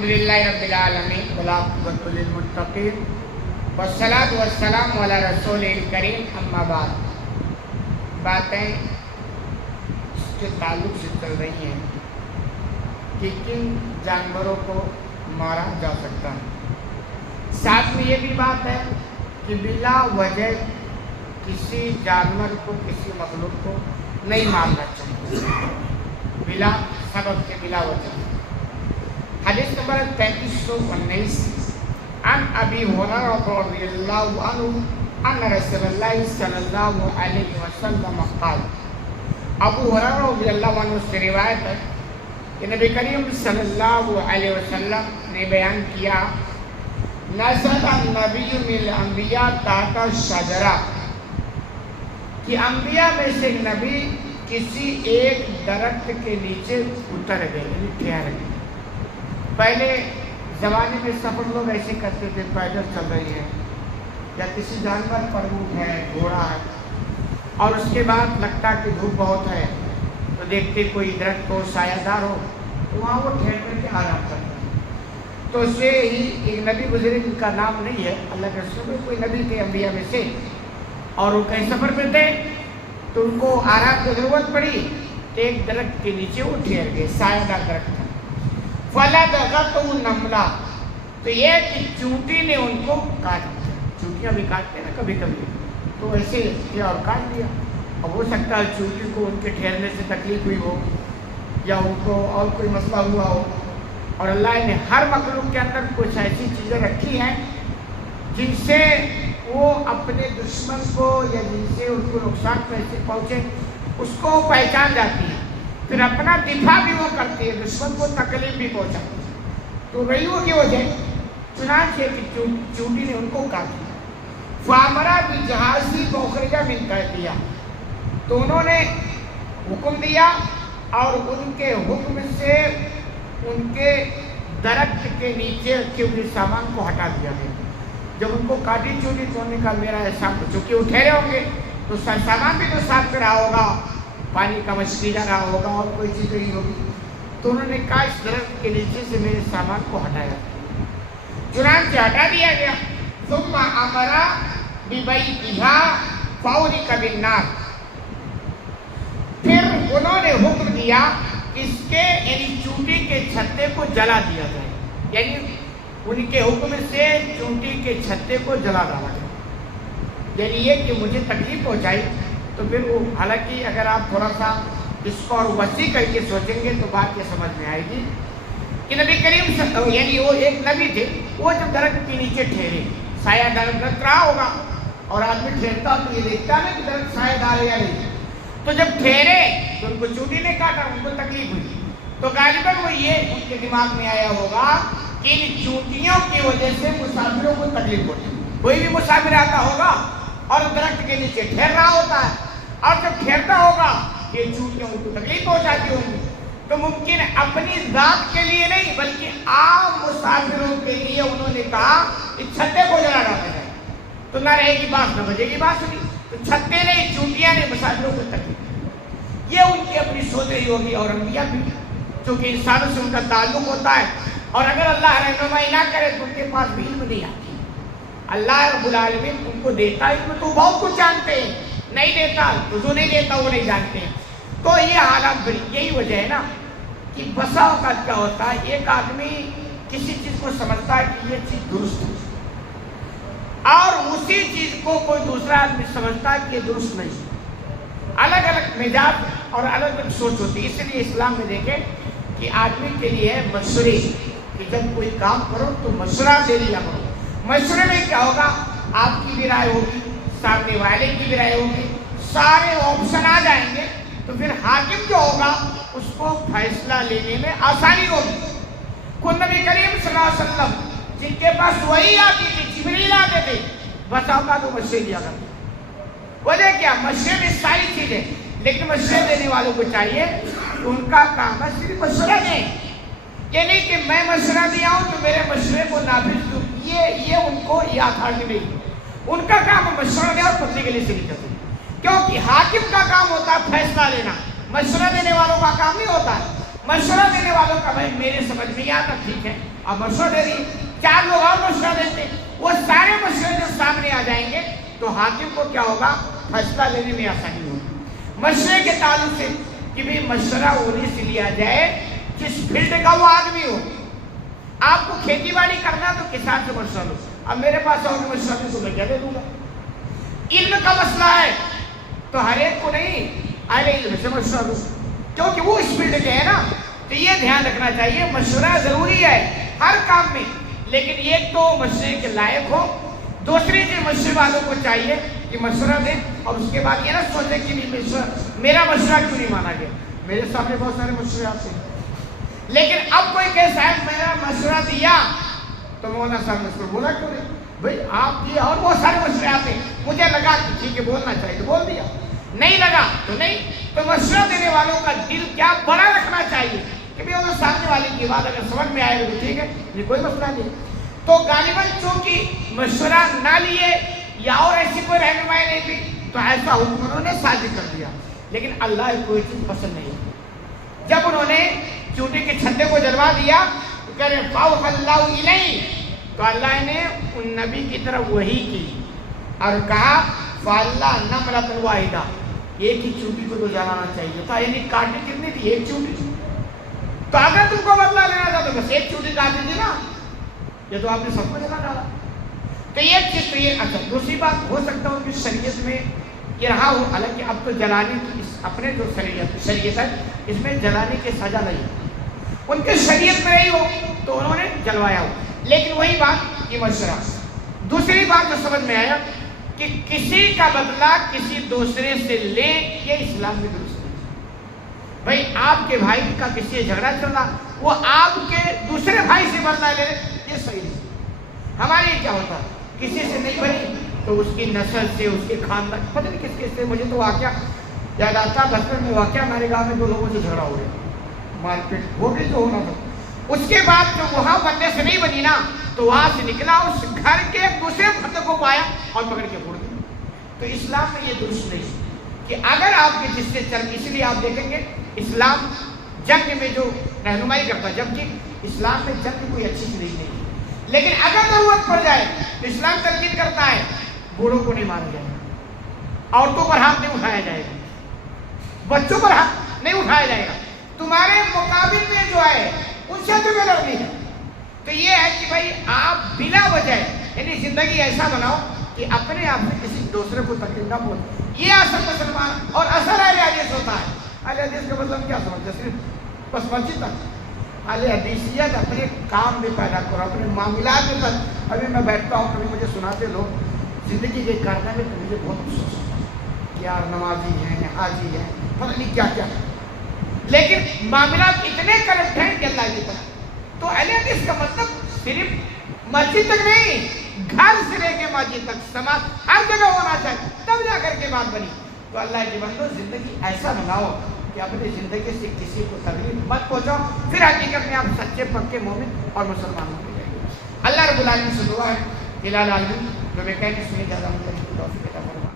الحمدللہ رب العالمین والعاقبۃ للمتقین والصلاۃ والسلام علی رسول الکریم اما بعد. باتیں اس کے تعلق سے چل رہی ہیں کہ کن جانوروں کو مارا جا سکتا ہے. ساتھ میں یہ بھی بات ہے کہ بلا وجہ کسی جانور کو کسی مخلوق کو نہیں مارنا چاہیے بلا سبب کے بلا وجہ. حدیث نمبر 3319 عن ابی ہریرہ رضی اللہ عنہ ان رسول اللہ صلی اللہ علیہ وسلم قال. ابو ہریرہ رضی اللہ عنہ سے روایت ہے کہ نبی کریم صلی اللہ علیہ وسلم نے بیان کیا نزل النبی من الانبیاء تحت الشجرہ کہ انبیاء میں سے ایک نبی کسی ایک درخت کے نیچے اتر گئے یعنی ٹھہر گئے. پہلے زمانے میں سفر لوگ ایسے کرتے تھے, پیدل چل رہی ہے یا کسی جانور پر اونٹ ہے, گھوڑا ہے, اور اس کے بعد لگتا کہ دھوپ بہت ہے تو دیکھتے کوئی درخت ہو, سایہ دار ہو, تو وہاں وہ ٹھہر کر کے آرام کرتے. تو اس سے ہی ایک نبی گزرے جن کا نام نہیں ہے, اللہ کے رسول میں کوئی نبی تھے انبیاء میں سے, اور وہ کہیں سفر میں تھے تو ان کو آرام کی ضرورت پڑی تو ایک درخت کے نیچے وہ ٹھہر گئے, سایہ دار درخت تھا. فَلَدَغَتْهُ النَّمْلَةُ تو یہ کہ چونٹی نے ان کو کاٹ دیا. چونٹیاں بھی کاٹتے ہیں نا کبھی کبھی, تو ایسے کیا اور کاٹ دیا. اب ہو سکتا ہے چونٹی کو ان کے ٹھہرنے سے تکلیف ہوئی ہو یا ان کو اور کوئی مسئلہ ہوا ہو, اور اللہ نے ہر مخلوق کے اندر کچھ ایسی چیزیں رکھی ہیں جن سے وہ اپنے دشمن کو یا جن سے ان کو نقصان پہنچے اس کو پہچان جاتی ہے, پھر اپنا دفاع بھی وہ کرتی ہے, دشمن کو تکلیف بھی پہنچاتی ہے. تو وہی کی وجہ چنانچہ کہ چونٹی نے ان کو کاٹ دیا. فامرا بجہازی بخرجہ من کر دیا تو انہوں نے حکم دیا اور ان کے حکم سے ان کے درخت کے نیچے رکھے ہوئے سامان کو ہٹا دیا گیا. جب ان کو کاٹی چونٹی تو انہوں نے کہا میرا ایسا, چونکہ وہ ٹھہرے ہوں گے تو سامان بھی تو صاف پہ رہا ہوگا, پانی کا مشکیلا رہا ہوگا اور کوئی چیز نہیں ہوگی. تو انہوں نے کہا اس درخت کے نیچے سے میرے سامان کو ہٹایا. چنانچہ ہٹا دیا گیا. ثم امر ببیعها فورک بالنار پھر انہوں نے حکم دیا اس کے یعنی چونٹی کے چھتے کو جلا دیا جائے, یعنی ان کے حکم سے چونٹی کے چھتے کو جلا ڈالا گیا. یعنی یہ کہ مجھے تکلیف پہنچائی تو پھر وہ, حالانکہ اگر آپ تھوڑا سا اس کو اور وسیع کر کے سوچیں گے تو بات یہ سمجھ میں آئے گی کہ نبی کریم یعنی وہ ایک نبی تھے, وہ جب درخت کے نیچے ٹھہرے, سایہ دار درخت رہا ہوگا اور آدمی ٹھہرتا تو یہ دیکھتا نا کہ درخت سایہ دار ہے یا نہیں. تو جب ٹھہرے تو ان کو چونٹی نے کاٹا, ان کو تکلیف ہوئی, تو غالباً وہ یہ ان کے دماغ میں آیا ہوگا کہ ان چونٹیوں کی وجہ سے مسافروں کو تکلیف ہوتی ہے. کوئی بھی مسافر آتا ہوگا اور درخت کے نیچے ٹھہر رہا ہوتا ہے, اور جب ٹھہرتا ہوگا یہ چونٹیاں ان کو تکلیف پہنچاتی ہوں گی, تو ممکن اپنی ذات کے لیے نہیں بلکہ عام مسافروں کے لیے انہوں نے کہا اس چھتے کو جلا ڈالا جائے تو نہ رہے گی بات نہ بجے گی بانسری. تو چھتے نہیں, چونٹیاں نے مسافروں کو تکلیف, یہ ان کی اپنی سوچ رہی ہوگی. اور انبیاء بھی چونکہ انسانوں سے ان کا تعلق ہوتا ہے, اور اگر اللہ رہنمائی نہ کرے تو ان کے پاس بھی علم نہیں آتی. اللہ رب العالمین ان کو دیتا علم تو بہت کچھ جانتے ہیں, نہیں دیتا تو جو نہیں دیتا وہ نہیں جانتے ہیں. تو یہ حالات یہی وجہ ہے نا کہ بسا اوقات کیا ہوتا ہے, ایک آدمی کسی چیز کو سمجھتا ہے کہ یہ چیز درست ہے اور اسی چیز کو کوئی دوسرا آدمی سمجھتا ہے کہ یہ درست نہیں. الگ الگ مزاج اور الگ الگ سوچ ہوتی ہے. اس لیے اسلام میں دیکھیں کہ آدمی کے لیے مشورے کہ جب کوئی کام کرو تو مشورہ دے لیا کرو. مشورے میں کیا ہوگا, آپ کی بھی رائے ہوگی, سامنے والے کی بھی رائے ہوگی, سارے آپشن آ جائیں گے, تو پھر حاکم جو ہوگا اس کو فیصلہ لینے میں آسانی ہوگی. خود نبی کریم صلی اللہ علیہ وسلم جن کے پاس وحی آتی تھی, جبریل آتے تھے, بس اوقات تو مشورے دیا کرتے. وجہ کیا, مشورے میں ساری چیزیں, لیکن مشورے دینے والوں کو چاہیے ان کا کام ہے صرف مشورہ دیں. یہ نہیں کہ میں مشورہ دیا ہوں تو میرے مشورے کو نافذ دوں, یہ ان کو یہ اتھارٹی نہیں. ان کا کام ہے مشورہ دیا اور پتلی کے لیے سے نکلتے, کیونکہ حاکم کا کام ہوتا ہے فیصلہ لینا, مشورہ دینے والوں کا کام نہیں ہوتا ہے. مشورہ دینے والوں کا بھائی میرے سمجھ میں یہ آتا ٹھیک ہے، اب مشورہ دے دی، 4 لوگ اور مشورہ دیتے، وہ سارے مشورے جو سامنے آ جائیں گے تو حاکم کو کیا ہوگا؟ فیصلہ لینے میں آسانی ہوگی۔ مشورے کے تعلق سے کہ بھی مشورہ انہیں سے لیا جائے جس فیلڈ کا وہ آدمی ہو۔ آپ کو کھیتی باڑی کرنا تو کسان سے مشورہ لو، اب میرے پاس اور مشورہ تو میں کیا دے دوں گا؟ علم کا مسئلہ ہے تو ہر ایک کو نہیں اہل علم سے مشورہ دو، کیونکہ وہ اس فیلڈ کے ہے نا۔ تو یہ دھیان رکھنا چاہیے مشورہ ضروری ہے ہر کام میں، لیکن ایک تو مشورے کے لائق ہو، دوسری چیز مشورے والوں کو چاہیے کہ مشورہ دیں، اور اس کے بعد یہ نہ سوچیں کہ میرا مشورہ کیوں نہیں مانا گیا۔ میرے سامنے بہت سارے مشورے آتے ہیں، لیکن اب کوئی کہ صاحب میرا مشورہ دیا تو مولانا صاحب نے بولا کیوں نہیں؟ بھائی آپ دیے اور بہت سارے مشورے آتے ہیں، مجھے لگا کہ ٹھیک ہے بولنا چاہیے تو بول دیا، نہیں لگا تو نہیں۔ تو مشورہ دینے والوں کا دل کیا بڑا رکھنا چاہیے کہ بھی اگر سامنے والے کی بات اگر سمجھ میں آئے گا تو ٹھیک ہے، یہ کوئی مسئلہ نہیں۔ تو غالباً چونکہ مشورہ نہ لیے یا اور ایسی کوئی رہنمائی نہیں تھی تو ایسا حکم انہوں نے صادر کر دیا، لیکن اللہ کو کوئی چیز پسند نہیں ہے۔ جب انہوں نے چونٹی کے چھتے کو جلوا دیا تو کہہ رہے فاوح اللہ الیہ، تو اللہ نے ان نبی کی طرف وحی کی اور کہا فاللہ نملۃ واحدہ، ایک ہی چونٹی کو تو جلانا چاہیے تھا، یعنی کاٹی کتنی تھی؟ ایک چونٹی تھی۔ تو اگر تم کو بدلہ لینا تھا تو بس ایک چونٹی کاٹی تھی نا، یہ تو آپ نے سب کو جلا ڈالا۔ تو ایک چیز تو یہ اچھا، دوسری بات ہو سکتا ہے ان کی شریعت میں یہ رہا ہو، حالانکہ اب تو جلانے کی اپنے جو شریعت ہے اس میں جلانے کی سزا نہیں، ان کے شریعت میں رہی ہو تو انہوں نے جلوایا ہو، لیکن وہی بات یہ مشورہ۔ دوسری بات جو سمجھ میں آیا کہ کسی کا بدلہ کسی دوسرے سے لے، یہ اسلام میں درست نہیں۔ بھائی آپ کے بھائی کا کسی سے جھگڑا چل رہا، وہ آپ کے دوسرے بھائی سے بدلہ لے، یہ صحیح نہیں۔ ہمارے کیا ہوتا ہے کسی سے نہیں بنی تو اس کی نسل سے، اس کے خاندان، پتہ نہیں کس کس سے، مجھے تو واقعہ یاد آتا بچپن میں، واقعہ ہمارے گاؤں میں 2 لوگوں سے جھگڑا ہو گیا، مار پیٹ ہو گئی تو ہونا تھا۔ اس کے بعد جو وہاں بندے سے نہیں بنی نا تو وہاں سے نکلا، اس گھر کے دوسرے بندے کو پایا اور پکڑ کے پھوڑ دیا۔ تو اسلام میں یہ درست نہیں کہ اگر آپ کے جس سے چل، اس لیے آپ دیکھیں گے اسلام جنگ میں جو رہنمائی کرتا ہے، جبکہ اسلام میں جنگ کوئی اچھی چیز نہیں ہے، لیکن اگر ضرورت پڑ جائے تو اسلام تلقین کرتا ہے بوڑھوں کو نہیں مارا جائے گا، عورتوں پر ہاتھ نہیں اٹھایا جائے گا، بچوں پر ہاتھ نہیں اٹھایا جائے گا، تمہارے مقابل میں جو ہے ان سے تمہیں لڑنی ہے۔ تو یہ ہے کہ بھائی آپ بلا وجہ یعنی زندگی ایسا بناؤ کہ اپنے آپ سے کسی دوسرے کو تکلیف نہ پہنچے، یہ اصل مسلمان اور اصل اہل حدیث ہوتا ہے۔ اہل حدیث کا مطلب کیا سمجھتے؟ صرف بس مسجد تک۔ اہل حدیثیت اپنے کام میں پیدا کرو، اپنے معاملات میں۔ ابھی میں بیٹھتا ہوں، کبھی مجھے سناتے لوگ زندگی کے کارنامے میں، مجھے بہت افسوس ہوتا ہے کہ یار نمازی ہیں، حاجی ہیں، پتہ نہیں کیا کیا، لیکن معاملات اتنے کرپٹ ہیں کہ اللہ کی پتہ۔ تو اہل حدیث کا مطلب صرف مسجد تک نہیں، گھر سے لے کے مسجد تک، سماج ہر جگہ ہونا چاہیے، تب جا کر کے بات بنی۔ تو اللہ کی بندو زندگی ایسا بناؤ کہ اپنی زندگی سے کسی کو تکلیف مت پہنچاؤ، پھر حقیقت میں آپ سچے پکے مومن اور مسلمان ہو جائیں گے۔ اللہ رب العالمین سے دعا ہے الہ العالمین جو میں کہنے سنی زیادہ مطلب